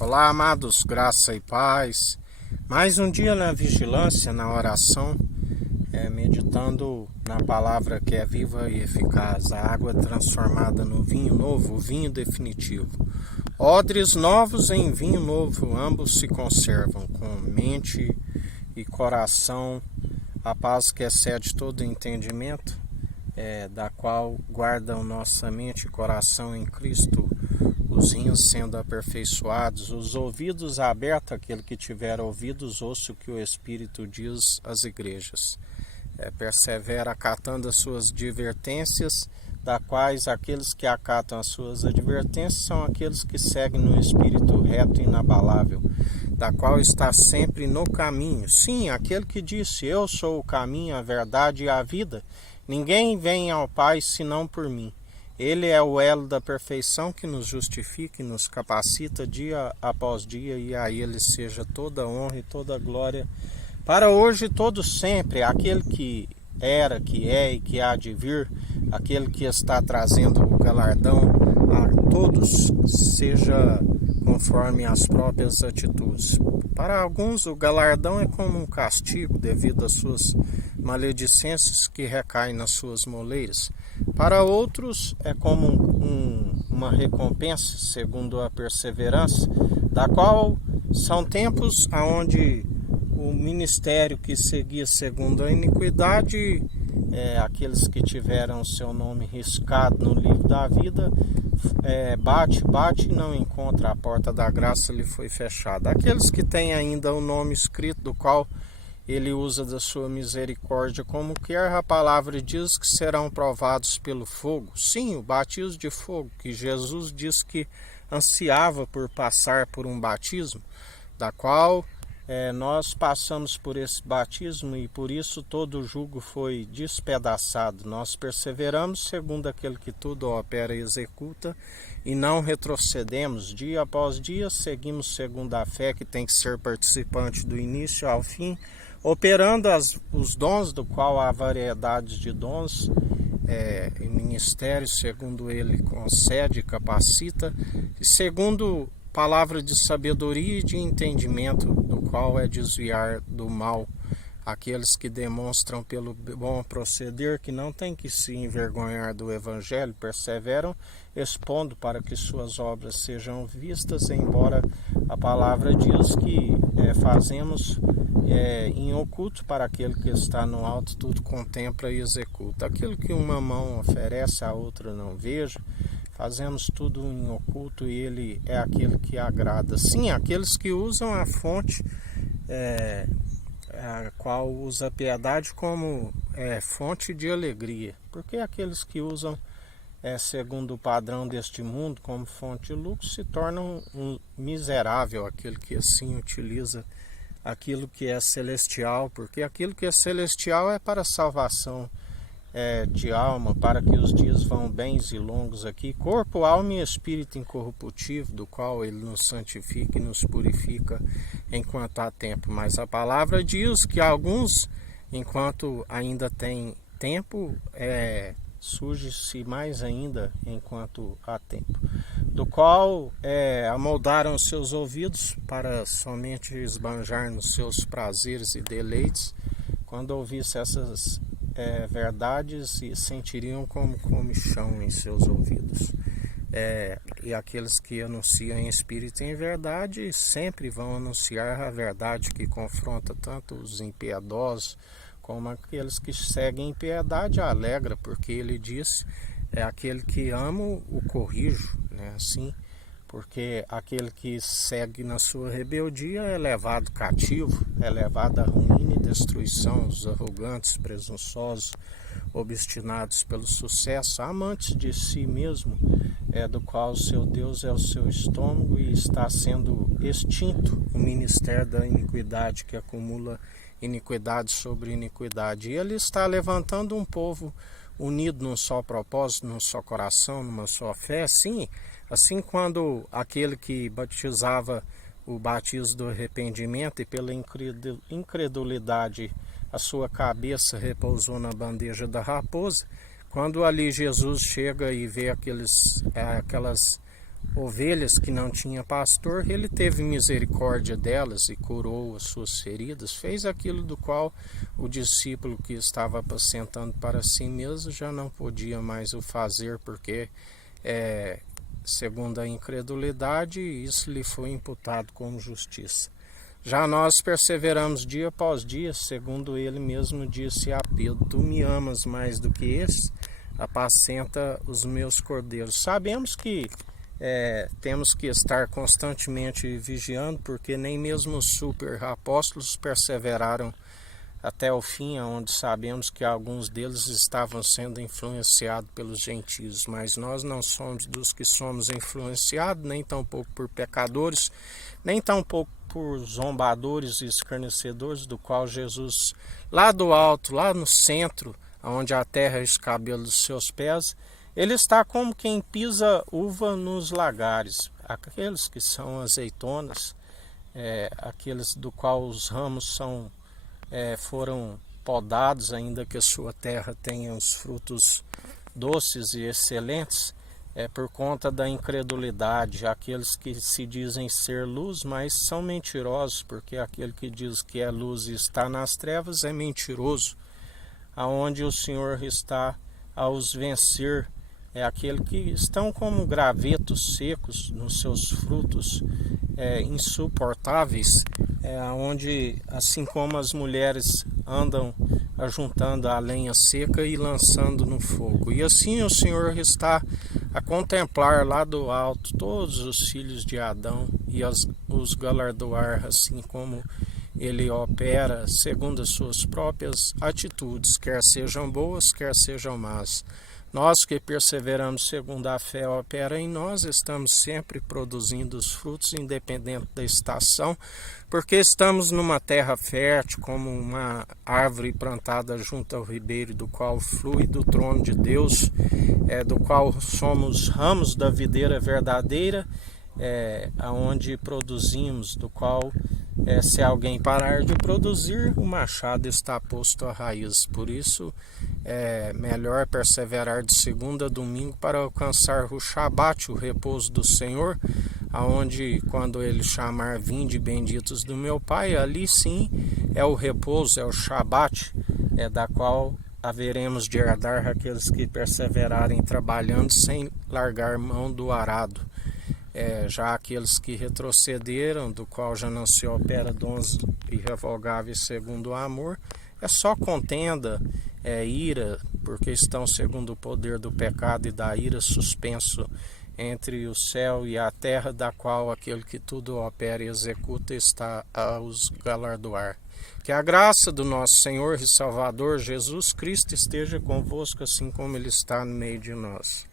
Olá, amados, graça e paz. Mais um dia na vigilância, na oração, meditando na palavra que é viva e eficaz, a água transformada no vinho novo, o vinho definitivo. Odres novos em vinho novo, ambos se conservam com mente e coração, a paz que excede todo entendimento, da qual guardam nossa mente e coração em Cristo, os rins sendo aperfeiçoados, os ouvidos abertos, aquele que tiver ouvidos, ouça o que o Espírito diz às igrejas. Persevera acatando as suas advertências, da quais aqueles que acatam as suas advertências são aqueles que seguem no Espírito reto e inabalável, da qual está sempre no caminho. Sim, aquele que disse, eu sou o caminho, a verdade e a vida, ninguém vem ao Pai senão por mim. Ele é o elo da perfeição que nos justifica e nos capacita dia após dia, e a Ele seja toda honra e toda glória para hoje e todo sempre. Aquele que era, que é e que há de vir, aquele que está trazendo o galardão a todos, seja conforme as próprias atitudes. Para alguns o galardão é como um castigo devido às suas maledicências que recaem nas suas moleiras. Para outros é como uma recompensa segundo a perseverança, da qual são tempos onde o ministério que seguia segundo a iniquidade, aqueles que tiveram seu nome riscado no livro da vida, bate e não encontra, a porta da graça lhe foi fechada. Aqueles que têm ainda o nome escrito, do qual ele usa da sua misericórdia como quer, a palavra diz que serão provados pelo fogo. Sim, o batismo de fogo, que Jesus disse que ansiava por passar por um batismo, da qual nós passamos por esse batismo e por isso todo o jugo foi despedaçado. Nós perseveramos segundo aquele que tudo opera e executa e não retrocedemos. Dia após dia seguimos segundo a fé, que tem que ser participante do início ao fim, operando os dons, do qual há variedades de dons e ministérios, segundo ele concede e capacita, e segundo palavra de sabedoria e de entendimento, do qual é desviar do mal aqueles que demonstram pelo bom proceder que não tem que se envergonhar do Evangelho, perseveram expondo para que suas obras sejam vistas, embora a palavra diz que fazemos em oculto para aquele que está no alto, tudo contempla e executa. Aquilo que uma mão oferece, a outra não veja. Fazemos tudo em oculto e ele é aquele que agrada. Sim, aqueles que usam a fonte, a qual usa a piedade como fonte de alegria. Porque aqueles que usam, segundo o padrão deste mundo, como fonte de lucro, se tornam um miserável, aquele que assim utiliza aquilo que é celestial, porque aquilo que é celestial é para a salvação de alma, para que os dias vão bens e longos aqui, corpo, alma e espírito incorruptível, do qual ele nos santifica e nos purifica enquanto há tempo. Mas a palavra diz que alguns, enquanto ainda tem tempo, surge-se mais ainda enquanto há tempo, do qual amoldaram seus ouvidos para somente esbanjar nos seus prazeres e deleites, quando ouvisse essas verdades, e sentiriam como comichão em seus ouvidos. E aqueles que anunciam em espírito e em verdade sempre vão anunciar a verdade, que confronta tanto os impiedosos como aqueles que seguem impiedade. Alegra, porque ele diz, aquele que amo o corrijo, né? Assim, porque aquele que segue na sua rebeldia é levado cativo, é levado à ruína e destruição. Os arrogantes, presunçosos, obstinados pelo sucesso, amantes de si mesmo, do qual o seu Deus é o seu estômago, e está sendo extinto o ministério da iniquidade, que acumula iniquidade sobre iniquidade. E ele está levantando um povo unido num só propósito, num só coração, numa só fé. Sim, assim quando aquele que batizava o batismo do arrependimento, e pela incredulidade a sua cabeça repousou na bandeja da raposa, quando ali Jesus chega e vê aquelas ovelhas que não tinha pastor, ele teve misericórdia delas e curou as suas feridas, fez aquilo do qual o discípulo que estava apacentando para si mesmo já não podia mais o fazer, porque segundo a incredulidade, isso lhe foi imputado como justiça. Já nós perseveramos dia após dia, segundo ele mesmo disse a Pedro: tu me amas mais do que esse? Apacenta os meus cordeiros. Sabemos que temos que estar constantemente vigiando, porque nem mesmo os super apóstolos perseveraram até o fim, onde sabemos que alguns deles estavam sendo influenciados pelos gentios, mas nós não somos dos que somos influenciados, nem tampouco por pecadores, nem tampouco por zombadores e escarnecedores, do qual Jesus, lá do alto, lá no centro, onde a terra é o escabelo dos seus pés, ele está como quem pisa uva nos lagares, aqueles que são azeitonas, aqueles do qual os ramos foram podados, ainda que a sua terra tenha os frutos doces e excelentes, por conta da incredulidade, aqueles que se dizem ser luz, mas são mentirosos, porque aquele que diz que é luz e está nas trevas é mentiroso. Aonde o Senhor está a os vencer é aquele que estão como gravetos secos nos seus frutos insuportáveis, onde assim como as mulheres andam ajuntando a lenha seca e lançando no fogo. E assim o Senhor está a contemplar lá do alto todos os filhos de Adão e os galardoar, assim como ele opera segundo as suas próprias atitudes, quer sejam boas, quer sejam más. Nós que perseveramos segundo a fé opera em nós, estamos sempre produzindo os frutos, independente da estação, porque estamos numa terra fértil, como uma árvore plantada junto ao ribeiro, do qual flui do trono de Deus, do qual somos ramos da videira verdadeira, aonde produzimos, do qual se alguém parar de produzir, o machado está posto à raiz. Por isso é melhor perseverar de segunda a domingo para alcançar o Shabat, o repouso do Senhor, aonde quando ele chamar vinde benditos do meu Pai, ali sim é o repouso, é o Shabat, da qual haveremos de herdar aqueles que perseverarem trabalhando sem largar mão do arado. Já aqueles que retrocederam, do qual já não se opera dons irrevogáveis segundo o amor, é só contenda, ira, porque estão segundo o poder do pecado e da ira suspenso entre o céu e a terra, da qual aquele que tudo opera e executa está a os galardoar. Que a graça do nosso Senhor e Salvador Jesus Cristo esteja convosco, assim como ele está no meio de nós.